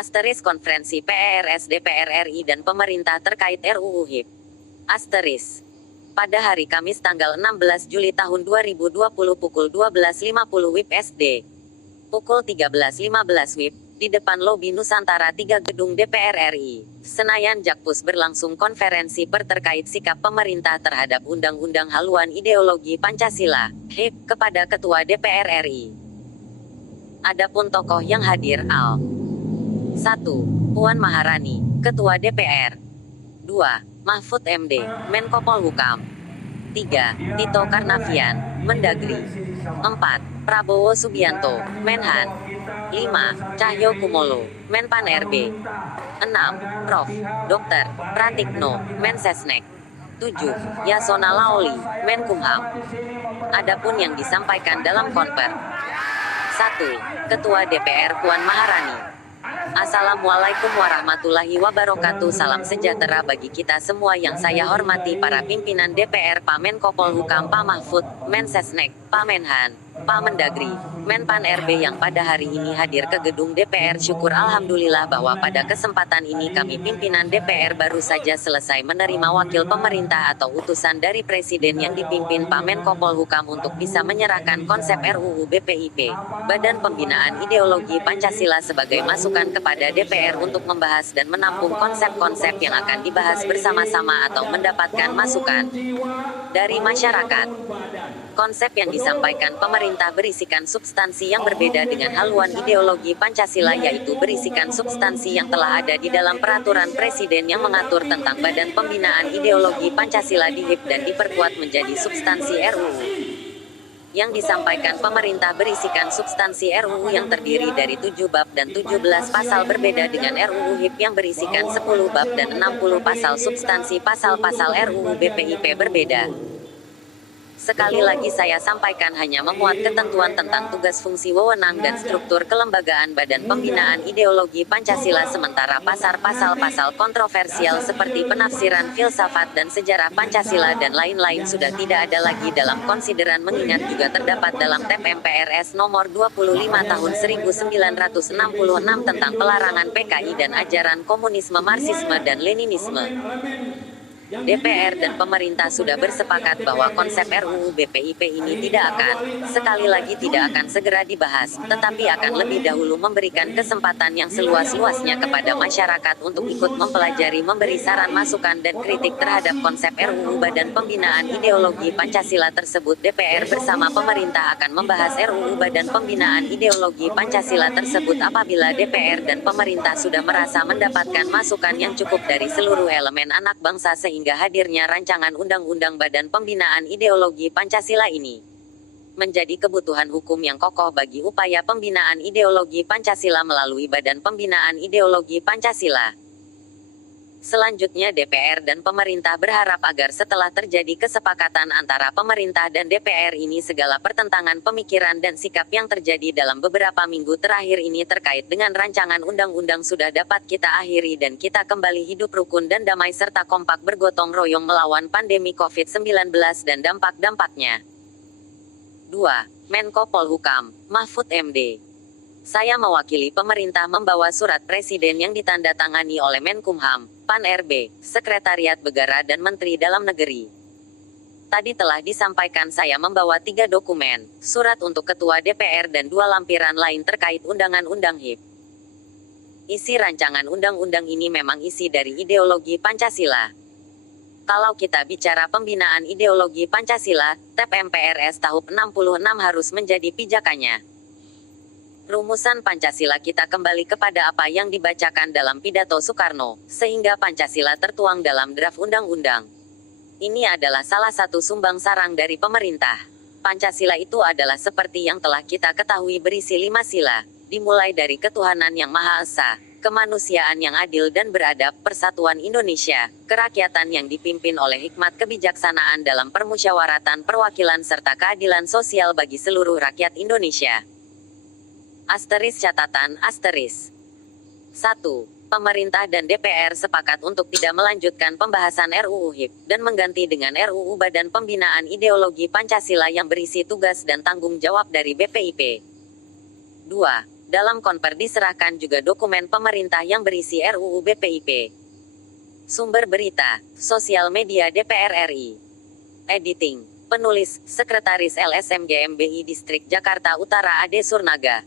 Asterisk konferensi PERS DPR RI dan pemerintah terkait RUU HIP. Asterisk. Pada hari Kamis tanggal 16 Juli tahun 2020 pukul 12.50 WIB SD. Pukul 13.15 WIB, di depan lobi Nusantara 3 gedung DPR RI, Senayan Jakpus berlangsung konferensi pers terkait sikap pemerintah terhadap Undang-Undang Haluan Ideologi Pancasila, HIP, kepada Ketua DPR RI. Adapun tokoh yang hadir Al. 1. Puan Maharani, Ketua DPR. 2. Mahfud MD, Menko Polhukam. 3. Tito Karnavian, Mendagri. 4. Prabowo Subianto, Menhan. 5. Cahyo Kumolo, Menpan RB. 6. Prof. Dr. Pratikno, Mensesnek. 7. Yasona Laoli, Menkumham. Adapun yang disampaikan dalam konfer. 1. Ketua DPR Puan Maharani. Assalamualaikum warahmatullahi wabarakatuh. Salam sejahtera bagi kita semua yang saya hormati para pimpinan DPR, Pak Menko Polhukam, Pak Mahfud, Mensesnek, Pak Menhan, Pak Mendagri, Menpan RB yang pada hari ini hadir ke gedung DPR. Syukur alhamdulillah bahwa pada kesempatan ini kami pimpinan DPR baru saja selesai menerima wakil pemerintah atau utusan dari Presiden yang dipimpin Pak Menko Polhukam untuk bisa menyerahkan konsep RUU BPIP, Badan Pembinaan Ideologi Pancasila sebagai masukan kepada DPR untuk membahas dan menampung konsep-konsep yang akan dibahas bersama-sama atau mendapatkan masukan dari masyarakat. Konsep yang disampaikan pemerintah berisikan substansi yang berbeda dengan haluan ideologi Pancasila, yaitu berisikan substansi yang telah ada di dalam peraturan Presiden yang mengatur tentang Badan Pembinaan Ideologi Pancasila di HIP dan diperkuat menjadi substansi RUU. Yang disampaikan pemerintah berisikan substansi RUU yang terdiri dari 7 bab dan 17 pasal berbeda dengan RUU HIP yang berisikan 10 bab dan 60 pasal. Substansi pasal-pasal RUU BPIP berbeda. Sekali lagi saya sampaikan hanya memuat ketentuan tentang tugas, fungsi, wewenang dan struktur kelembagaan Badan Pembinaan Ideologi Pancasila, sementara pasal-pasal kontroversial seperti penafsiran filsafat dan sejarah Pancasila dan lain-lain sudah tidak ada lagi dalam konsideran, mengingat juga terdapat dalam TEP MPRS nomor 25 tahun 1966 tentang pelarangan PKI dan ajaran komunisme, Marxisme dan Leninisme. DPR dan pemerintah sudah bersepakat bahwa konsep RUU BPIP ini sekali lagi tidak akan segera dibahas, tetapi akan lebih dahulu memberikan kesempatan yang seluas-luasnya kepada masyarakat untuk ikut mempelajari, memberi saran, masukan dan kritik terhadap konsep RUU Badan Pembinaan Ideologi Pancasila tersebut. DPR bersama pemerintah akan membahas RUU Badan Pembinaan Ideologi Pancasila tersebut apabila DPR dan pemerintah sudah merasa mendapatkan masukan yang cukup dari seluruh elemen anak bangsa, sehingga hadirnya rancangan Undang-Undang Badan Pembinaan Ideologi Pancasila ini menjadi kebutuhan hukum yang kokoh bagi upaya pembinaan ideologi Pancasila melalui Badan Pembinaan Ideologi Pancasila. Selanjutnya DPR dan pemerintah berharap agar setelah terjadi kesepakatan antara pemerintah dan DPR ini, segala pertentangan pemikiran dan sikap yang terjadi dalam beberapa minggu terakhir ini terkait dengan rancangan undang-undang sudah dapat kita akhiri dan kita kembali hidup rukun dan damai serta kompak bergotong royong melawan pandemi COVID-19 dan dampak-dampaknya. 2. Menko Polhukam, Mahfud MD. Saya mewakili pemerintah membawa surat Presiden yang ditandatangani oleh Menkumham, Pan RB, Sekretariat Negara dan Menteri Dalam Negeri. Tadi telah disampaikan saya membawa 3 dokumen, surat untuk Ketua DPR dan 2 lampiran lain terkait Undang-Undang HIP. Isi rancangan undang-undang ini memang isi dari ideologi Pancasila. Kalau kita bicara pembinaan ideologi Pancasila, TEP MPRS tahun 66 harus menjadi pijakannya. Rumusan Pancasila kita kembali kepada apa yang dibacakan dalam pidato Soekarno, sehingga Pancasila tertuang dalam draft undang-undang. Ini adalah salah satu sumbang sarang dari pemerintah. Pancasila itu adalah seperti yang telah kita ketahui berisi 5 sila, dimulai dari ketuhanan yang Maha Esa, kemanusiaan yang adil dan beradab, persatuan Indonesia, kerakyatan yang dipimpin oleh hikmat kebijaksanaan dalam permusyawaratan perwakilan serta keadilan sosial bagi seluruh rakyat Indonesia. Asteris catatan asteris. 1. Pemerintah dan DPR sepakat untuk tidak melanjutkan pembahasan RUU HIP, dan mengganti dengan RUU Badan Pembinaan Ideologi Pancasila yang berisi tugas dan tanggung jawab dari BPIP. 2. Dalam konper diserahkan juga dokumen pemerintah yang berisi RUU BPIP. Sumber berita, sosial media DPR RI. Editing, penulis, Sekretaris LSM GMBI Distrik Jakarta Utara Ade Surnaga.